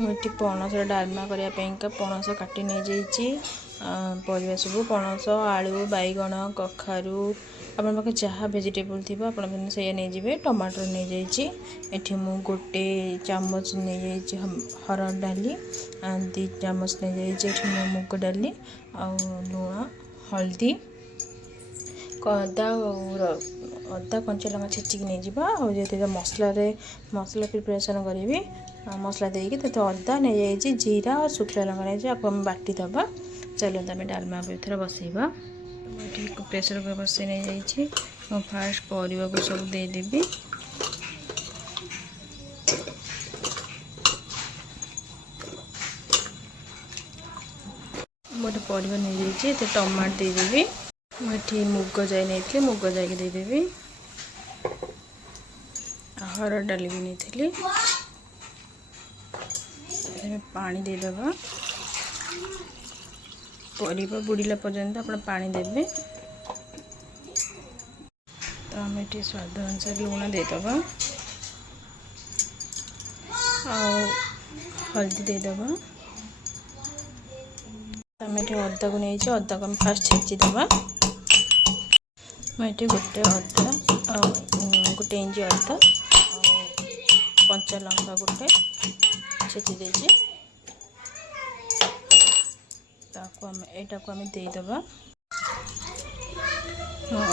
मुझे पणस डालमा करने पणस काटी नहीं जाइए परिवा सब पणस आलू बैगण कखारू अपन पाखे जहाँ भेजिटेबल थी आपने से नहीं टमाटर नहीं जाइए मु गोटे चामच नहीं जाइए हरड़ डाली 2 चामच नहीं जाइए मुग डाली आ लुण हल्दी अदा कंचा लंका छेचिक नहीं जावा और मसला प्रिपरेसन करी मसला देकी अदा नहीं जाइए जीरा और शुखला लंका नहीं आपको हम बाटी दबा चलते आम डालमा भर बसैबा मुझे प्रेसर कुकर बसई नहीं जाइए फास्ट परिवा को सब देदेवी मोटे परिवा नहीं जाइए टमाट देदेवी मुझे मुग जाई नहीं मुग जाई देदेवी हरड़ डाली भी नहीं थी पानी देदबा परिवा बुड़ीला पर्यंत आप पानी देवे तो आम ये स्वाद अनुसार लुण देदबा हल्दी देदबा आम ये अदा को नहीं अदा को फास्ट छेचिदबा मुझे गोटे अदा गोटे इंच अदा कंचा लंका गोटे छेची देची यहाँ को आम देदबा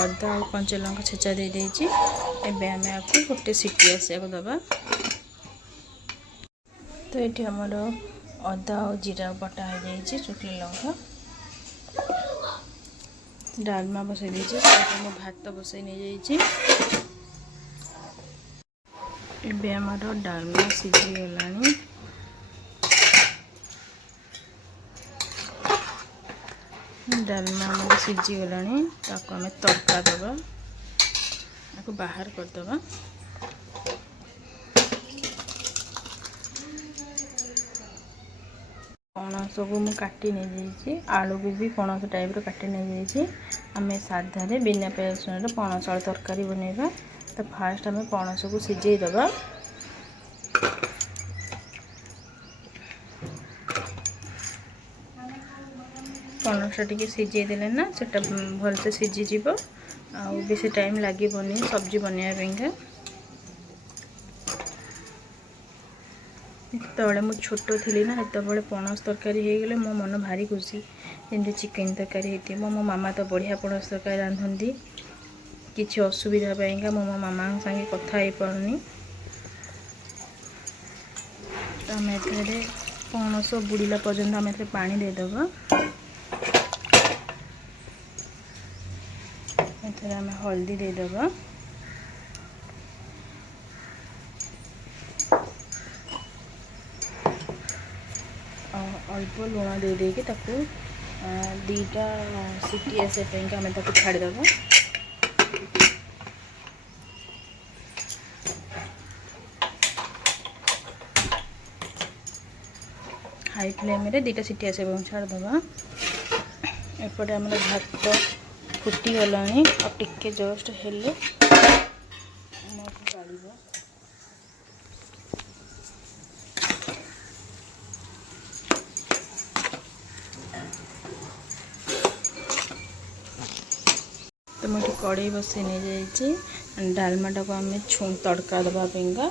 अदा और कंचा लंका छेचा दे देची एबे आम आपको गोटे सीटी आसा दबा तो ये आमर अदा और जीरा बटा हो जाइए शुखला लंका डालमा बसई देची भात बसई नहीं जाइए एबे आमर डालमा सीझी गलानी डालमा आम सीझी गलानी ताको आम तड़का दबा आपको बाहर करदबा पणस को मुझे काटी नहीं जाइए आलू भी पणस टाइप काटी नहीं जाइए आम साधारे बिना प्याज रसुण पणस आलू तरकारी बनैबा तो फास्ट आम पणस को सिझे दबा पणस टी सिझे देले ना सेटा भलसे सिझीज आ बेसी टाइम लगे सब्जी बनवाई जिते मुझे छोट थी ना से पणस तरकारी हो गले मो मन भारी खुशी जमी चिकेन तरकारी होती मो मामा तो बढ़िया पणस तरकारी रांधती किसी असुविधा पाइंका मो मामा संगे कथा हो पारुनी तो आम ए पणस बुड़ीला पर्यंत आम ए पानी देदबा एथरे आम हल्दी देदबा अल्प लुण दे देकी ताकू 2टा सीटी आसे आम ताकू छाड़ीदबा हाई फ्लेम रे 2टा सीटी आसे छाड़ीदबा एपटे आम भात फुटी गलानी और टिके जस्ट हेले गाड़ीबा तो मुझे कड़े बसई नहीं जाइए डालमाटा को आम तड़का दबा पेंगा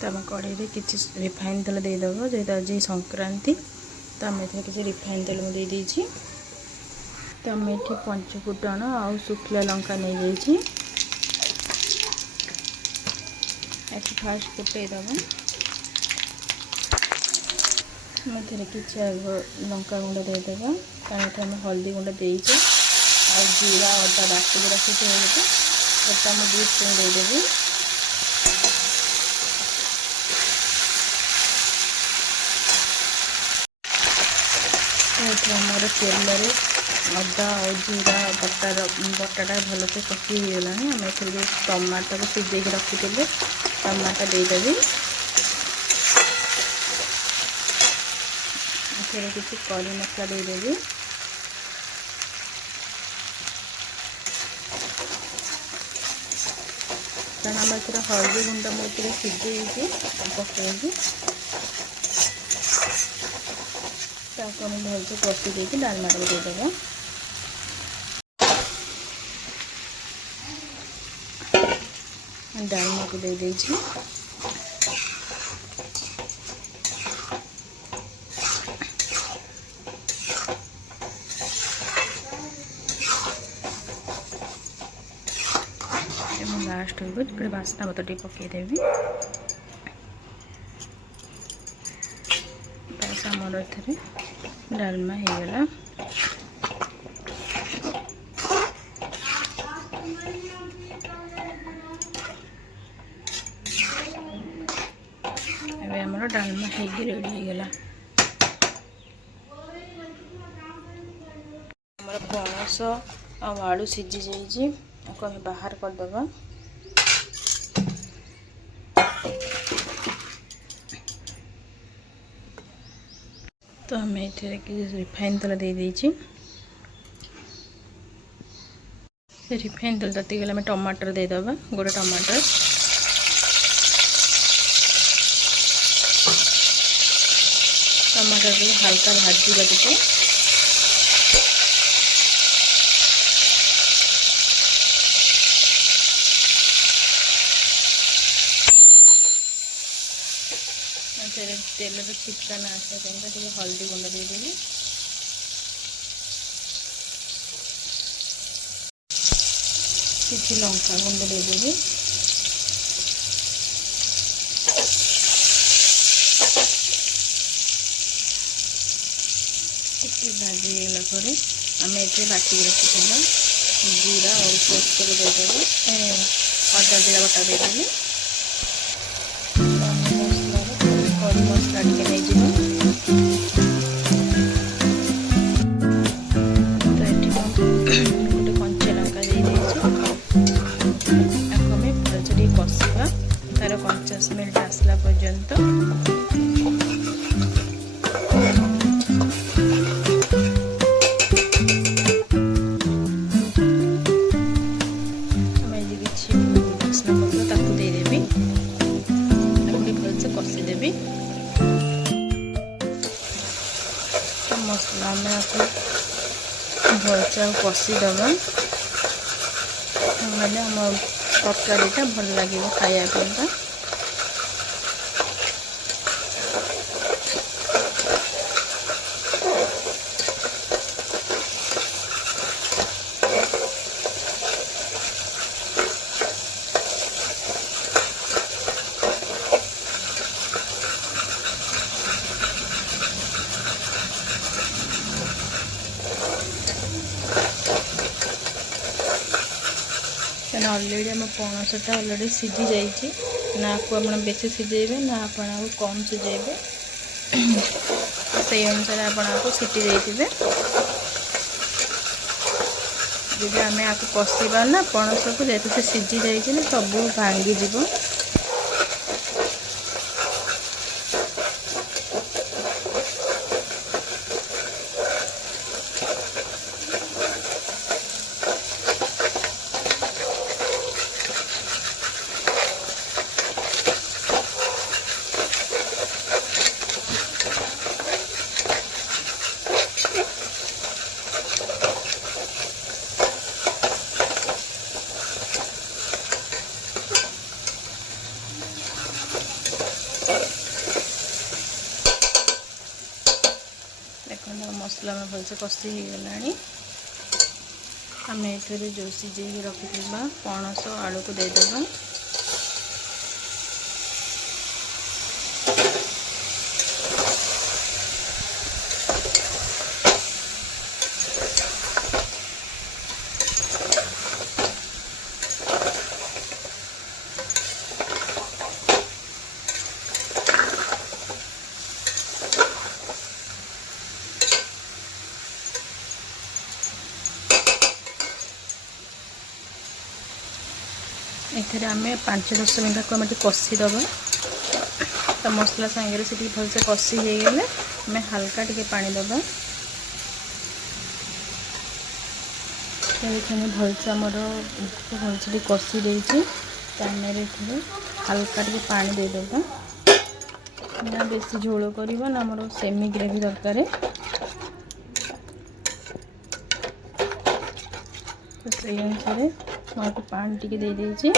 तो आम कड़े किसी रिफाइन तेल देदेव जेहतु आज संक्रांति तो आम ये किसी रिफाइन तेल मुझे देदेजी तो आम ये पंचफुटन आ शुखला लंका नहीं जाइए फास्ट फुटेदबा मैं किसी लंका गुंड देदेबा कारण आम हल्दी गुंड देचे आ जीरा अदा बाटी रखी तो मुझे 2 स्पून देदेवी आमर तेल अदा और जीरा बटाटा भलसे कषि हो गला आम ए टमाटो को सीझे रखी टमाटो देदेवी किसी करी मसला देदेवी କାରଣ आम हल्दी गुंड मुझे सीझे पकड़े भलसे कषि देकी डालमा को देदेव। डालमा को दे दीजिए। लास्ट हो बास्ना पत्र टी पकईदेवी। बस आमर ए डालमा होगला। आमर डालमा हो रेडी होगला। आमर पणस आलू सीझी जाइए बाहर करदे। तो आम ये रिफाइन तेल दे दीजिए। रिफाइन तेल तती गले टमाटर देदेबा। गोटे टमाटर टमाटर हल्का भाजवा टे तेल छिटका ना आसा हल्दी गुंड देदेवी। किसी लंका गुंड देदेवी। भाजीगला पर आम ये बाटिक रखी जीरा और पोस्त देदेवी। अदा जीरा बटा देदेवी। कड़ी मसला टे नहीं तो ये गोटे कंचा लंका दे भलसे कषा तार कंचा स्मेल आसला पर्यंत। कषिदेवी मसला भलसे कषिदब आम तरकारीटा भल लगे खायापा। ऑलरेडी आम पणसटा ऑलरेडी सीझी जाइए ना आपको आप बेसी सिझेबे ना आप कम सिझेबे से अनुसार आपको सीटी देते। जब आम आपको कषा ना पणस को जेहतु से सीझी जाइए सब भांगीज। मसला में भलसे कषि होगला। आम ये जो सीझे रखी पणस आलू को देदेबा। एथे आम 5-10 मिनट को कषिदब। तो मसला सांगे से भलसे कषि होगले आम हल्का टे पानी दबा। देखिए भलसे आमर भलसे कषि देती ଆମେ ଏଥିରେ ହାଲକା ଟିକେ ପାଣି ଦେଇଦେବା। ना बेसी झोल करवा ना आमर सेमी ग्रेवी दरकार। तो से अनुसार मुझे पानी टी दे देछि।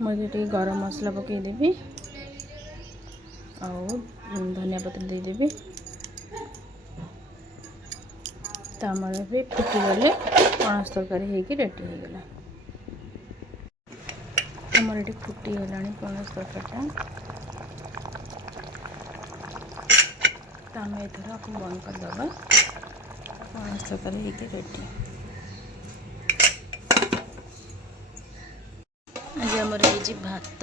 मुझे टी गरम मसला पकईदेवी और धनिया पत्र देदेवी। तो आमर भी फुटीगले पणस तरकारी होगी रेडी हो गला। आमर ये फुटीगला पणस तरकारीटा। तो आम एथर आपको बंद करदे। पणस तरकारी होगी रेडी। आज आमर ये भात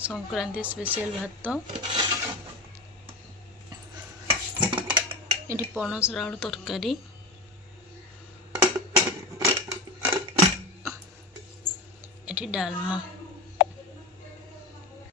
संक्रांति स्पेशल भात। ये पणस आलू तरकारी। ये डालमा।